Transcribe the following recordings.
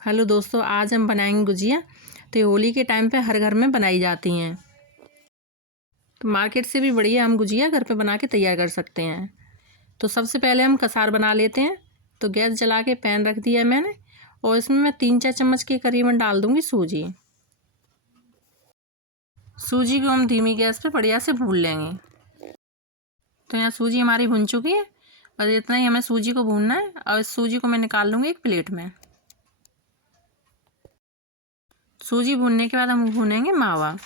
Hello दोस्तों, आज हम बनाएंगे गुजिया। तो ये होली के टाइम पे हर घर में बनाई जाती हैं। तो मार्केट से भी बढ़िया हम गुजिया घर पे बना के तैयार कर सकते हैं। तो सबसे पहले हम कसार बना लेते हैं। तो गैस जला के पैन रख दिया है मैंने, और इसमें मैं 3-4 चम्मच के करीबन डाल दूंगी सूजी। सूजी को हम धीमी गैस पे बढ़िया से भून लेंगे। तो यहाँ सूजी हमारी भुन चुकी है, और इतना ही हमें सूजी को भूनना है। और इस सूजी को मैं निकाल लूँगी एक प्लेट में। सूजी भूनने के बाद हम भूनेंगे मावा।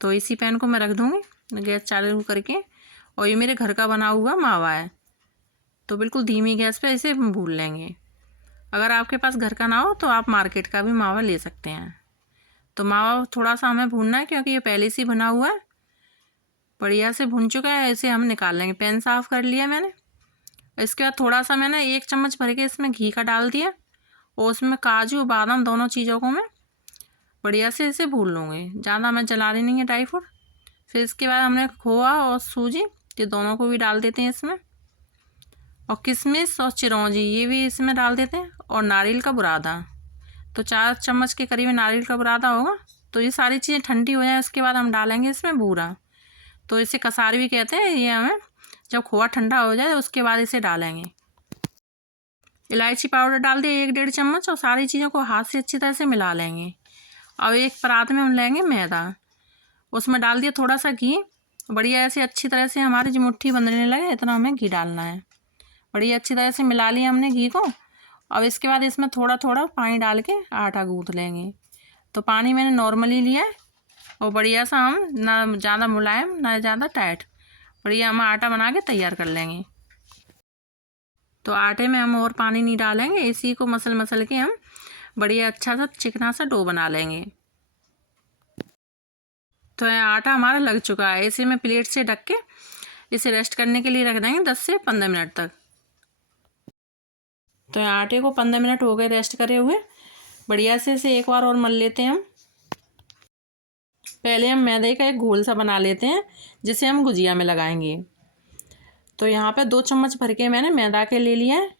तो इसी पैन को मैं रख दूँगी गैस चालू करके, और ये मेरे घर का बना हुआ मावा है। तो बिल्कुल धीमी गैस पे इसे भून लेंगे। अगर आपके पास घर का ना हो तो आप मार्केट का भी मावा ले सकते हैं। तो मावा थोड़ा सा हमें भूनना है, क्योंकि ये पहले से ही भुना हुआ है। बढ़िया से भुन चुका है, इसे हम निकाल लेंगे। पैन साफ़ कर लिया मैंने। इसके बाद थोड़ा सा मैंने 1 चम्मच भर के इसमें घी का डाल दिया, और उसमें काजू बादाम दोनों चीज़ों को मैं बढ़िया से इसे भून लूँगी। ज़्यादा हमें जलानी नहीं है ड्राई फ्रूट। फिर इसके बाद हमने खोआ और सूजी ये दोनों को भी डाल देते हैं इसमें, और किशमिश और चिरौंजी ये भी इसमें डाल देते हैं, और नारियल का बुरादा। तो 4 चम्मच के करीब नारियल का बुरादा होगा। तो ये सारी चीज़ें ठंडी हो जाए उसके बाद हम डालेंगे इसमें बूरा। तो इसे कसार भी कहते हैं। ये हमें जब खोआ ठंडा हो जाए उसके बाद इसे डालेंगे। इलायची पाउडर डाल दिए 1-1.5 चम्मच, और सारी चीज़ों को हाथ से अच्छी तरह से मिला लेंगे। और एक परात में हम लेंगे मैदा, उसमें डाल दिया थोड़ा सा घी। बढ़िया ऐसे अच्छी तरह से हमारी जो मुट्ठी बनने लगे इतना हमें घी डालना है। बढ़िया अच्छी तरह से मिला लिया हमने घी को। अब इसके बाद इसमें थोड़ा थोड़ा पानी डाल के आटा गूँथ लेंगे। तो पानी मैंने नॉर्मली लिया है, और बढ़िया सा हम ना ज़्यादा मुलायम ना ज़्यादा टाइट, बढ़िया हम आटा बना के तैयार कर लेंगे। तो आटे में हम और पानी नहीं डालेंगे, इसी को मसल मसल के हम बढ़िया अच्छा सा चिकना सा डो बना लेंगे। तो ये आटा हमारा लग चुका है। इसे मैं प्लेट से ढक के इसे रेस्ट करने के लिए रख देंगे 10 से 15 मिनट तक। तो ये आटे को 15 मिनट हो गए रेस्ट करे हुए। बढ़िया से इसे एक बार और मल लेते हैं हम। पहले हम मैदे का एक घोल सा बना लेते हैं, जिसे हम गुजिया में लगाएंगे। तो यहाँ पे 2 चम्मच भर के मैंने मैदा के ले लिया है,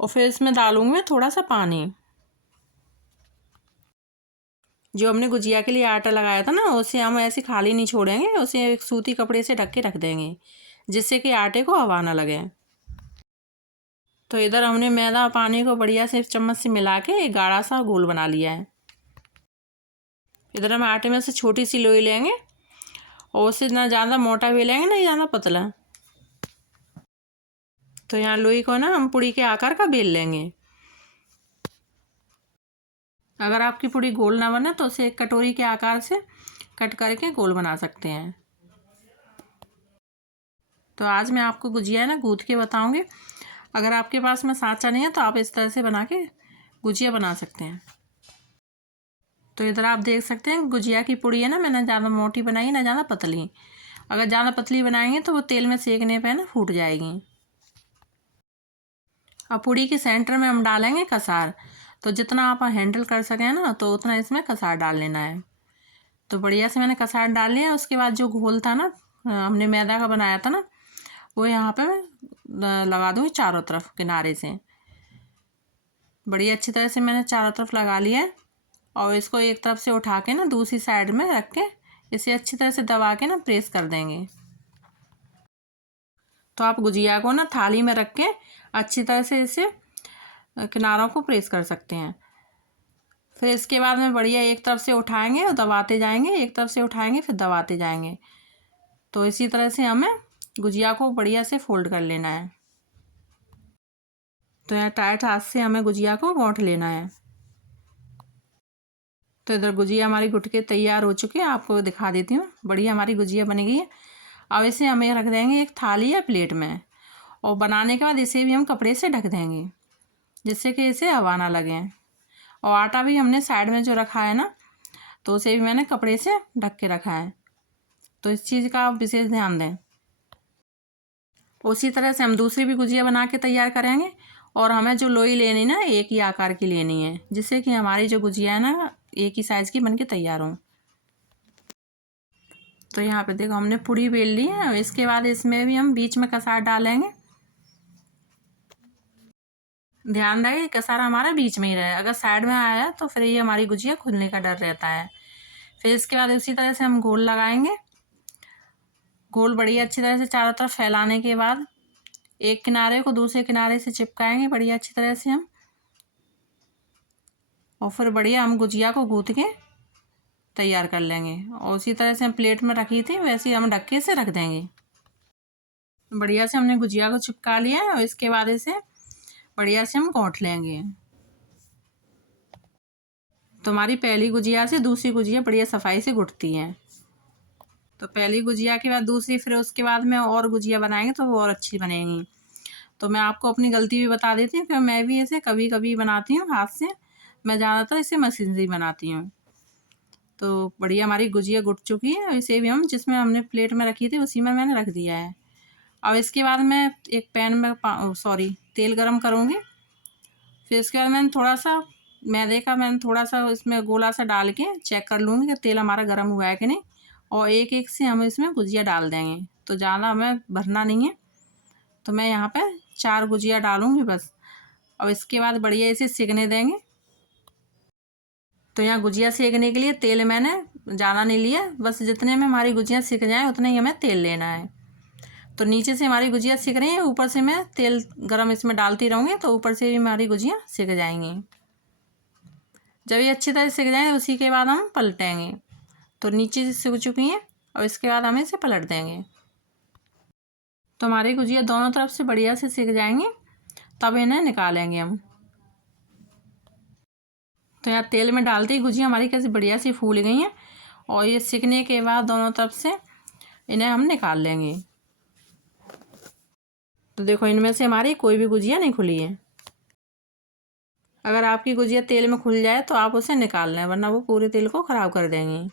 और फिर इसमें डालूंगी मैं थोड़ा सा पानी। जो हमने गुजिया के लिए आटा लगाया था ना, उसे हम ऐसे खाली नहीं छोड़ेंगे, उसे एक सूती कपड़े से ढक के रख देंगे, जिससे कि आटे को हवा ना लगे। तो इधर हमने मैदा और पानी को बढ़िया से चम्मच से मिला के एक गाढ़ा सा घोल बना लिया है। इधर हम आटे में से छोटी सी लोई लेंगे, और उसे ना ज़्यादा मोटा भी लेंगे ना ज़्यादा पतला। तो यहाँ लोई को ना हम पूड़ी के आकार का बेल लेंगे। अगर आपकी पूड़ी गोल ना बने तो उसे एक कटोरी के आकार से कट करके गोल बना सकते हैं। तो आज मैं आपको गुजिया है ना गूँथ के बताऊंगी। अगर आपके पास में साँचा नहीं है तो आप इस तरह से बना के गुजिया बना सकते हैं। तो इधर आप देख सकते हैं गुजिया की पूड़ी है ना, मैंने ज़्यादा मोटी बनाई ना ज़्यादा पतली। अगर ज़्यादा पतली बनाएंगे तो वो तेल में सेकने पे ना फूट जाएगी। और पूड़ी के सेंटर में हम डालेंगे कसार। तो जितना आप हैंडल कर सकें ना तो उतना इसमें कसार डाल लेना है। तो बढ़िया से मैंने कसार डाल लिया। उसके बाद जो घोल था ना हमने मैदा का बनाया था ना, वो यहाँ पे मैं लगा दूँगी चारों तरफ किनारे से। बढ़िया अच्छी तरह से मैंने चारों तरफ लगा लिया है, और इसको एक तरफ से उठा के ना दूसरी साइड में रख के इसे अच्छी तरह से दबा के ना प्रेस कर देंगे। तो आप गुजिया को ना थाली में रख के अच्छी तरह से इसे किनारों को प्रेस कर सकते हैं। फिर इसके बाद में बढ़िया एक तरफ से उठाएंगे और दबाते जाएंगे, एक तरफ से उठाएंगे फिर दबाते जाएंगे। तो इसी तरह से हमें गुजिया को बढ़िया से फोल्ड कर लेना है। तो यहाँ टाइट हाथ से हमें गुजिया को गूँथ लेना है। तो इधर गुजिया हमारी गुट के तैयार हो चुकी है, आपको दिखा देती हूँ। बढ़िया हमारी गुजिया बन गई है। अब इसे हमें रख देंगे एक थाली या प्लेट में, और बनाने के बाद इसे भी हम कपड़े से ढक देंगे, जिससे कि इसे हवा ना लगे। और आटा भी हमने साइड में जो रखा है ना, तो उसे भी मैंने कपड़े से ढक के रखा है। तो इस चीज़ का आप विशेष ध्यान दें। उसी तरह से हम दूसरी भी गुजिया बना के तैयार करेंगे, और हमें जो लोई लेनी ना एक ही आकार की लेनी है, जिससे कि हमारी जो गुजिया है ना एक ही साइज़ की बन के तैयार हो। तो यहाँ पे देखो हमने पूड़ी बेल ली है। इसके बाद इसमें भी हम बीच में कसार डालेंगे। ध्यान रहे कि सारा हमारा बीच में ही रहे। अगर साइड में आया तो फिर ये हमारी गुजिया खुलने का डर रहता है। फिर इसके बाद उसी तरह से हम घोल लगाएंगे। घोल बढ़िया अच्छी तरह से चारों तरफ फैलाने के बाद एक किनारे को दूसरे किनारे से चिपकाएंगे बढ़िया अच्छी तरह से हम, और फिर बढ़िया हम गुजिया को गूँथ के तैयार कर लेंगे। और उसी तरह से हम प्लेट में रखी थी वैसे ही हम ढक्के से रख देंगे। बढ़िया से हमने गुजिया को चिपका लिया है और इसके बाद इसे बढ़िया से हम गौंठ लेंगे। तो हमारी पहली गुजिया से दूसरी गुजिया बढ़िया सफाई से गुटती हैं। तो पहली गुजिया के बाद दूसरी, फिर उसके बाद में और गुजिया बनाएंगे तो वो और अच्छी बनेंगी। तो मैं आपको अपनी गलती भी बता देती हूँ कि मैं भी इसे कभी कभी बनाती हूँ हाथ से, मैं ज़्यादातर इसे मशीन से ही बनाती हूँ। तो बढ़िया हमारी गुजिया गुट चुकी है और इसे भी हम जिसमें हमने प्लेट में रखी थी उसी में मैंने रख दिया है। अब इसके बाद मैं एक पैन में तेल गरम करूँगी। फिर इसके बाद मैंने थोड़ा सा मैंने थोड़ा सा इसमें गोला सा डाल के चेक कर लूँगी कि तेल हमारा गर्म हुआ है कि नहीं, और एक एक से हम इसमें गुजिया डाल देंगे। तो ज़्यादा हमें भरना नहीं है, तो मैं यहाँ पे 4 गुजिया डालूँगी बस। और इसके बाद बढ़िया इसे सेकने देंगे। तो यहाँ गुजिया सेकने के लिए तेल मैंने ज़्यादा नहीं लिया, बस जितने में हमारी गुजिया सिक जाए उतने ही हमें तेल लेना है। तो नीचे से हमारी गुजिया सिक रही है, ऊपर से मैं तेल गरम इसमें डालती रहूँगी तो ऊपर से भी हमारी गुजिया सिक जाएंगी। जब ये अच्छी तरह सिक जाएंगे उसी के बाद हम पलटेंगे। तो नीचे से सिक चुकी हैं और इसके बाद हम इसे पलट देंगे। तो हमारी गुजिया दोनों तरफ से बढ़िया से सिक जाएंगी, तब इन्हें निकालेंगे हम। तो यहाँ तेल में डालते ही गुजिया हमारी कैसे बढ़िया सी फूल गई हैं, और ये सिकने के बाद दोनों तरफ से इन्हें हम निकाल लेंगे। तो देखो इनमें से हमारी कोई भी गुजिया नहीं खुली है। अगर आपकी गुजिया तेल में खुल जाए तो आप उसे निकाल लें, वरना वो पूरे तेल को ख़राब कर देंगी।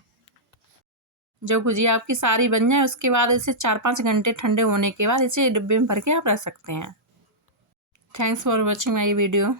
जब गुजिया आपकी सारी बन जाए उसके बाद इसे 4-5 घंटे ठंडे होने के बाद इसे डिब्बे में भर के आप रख सकते हैं। Thanks for watching my video.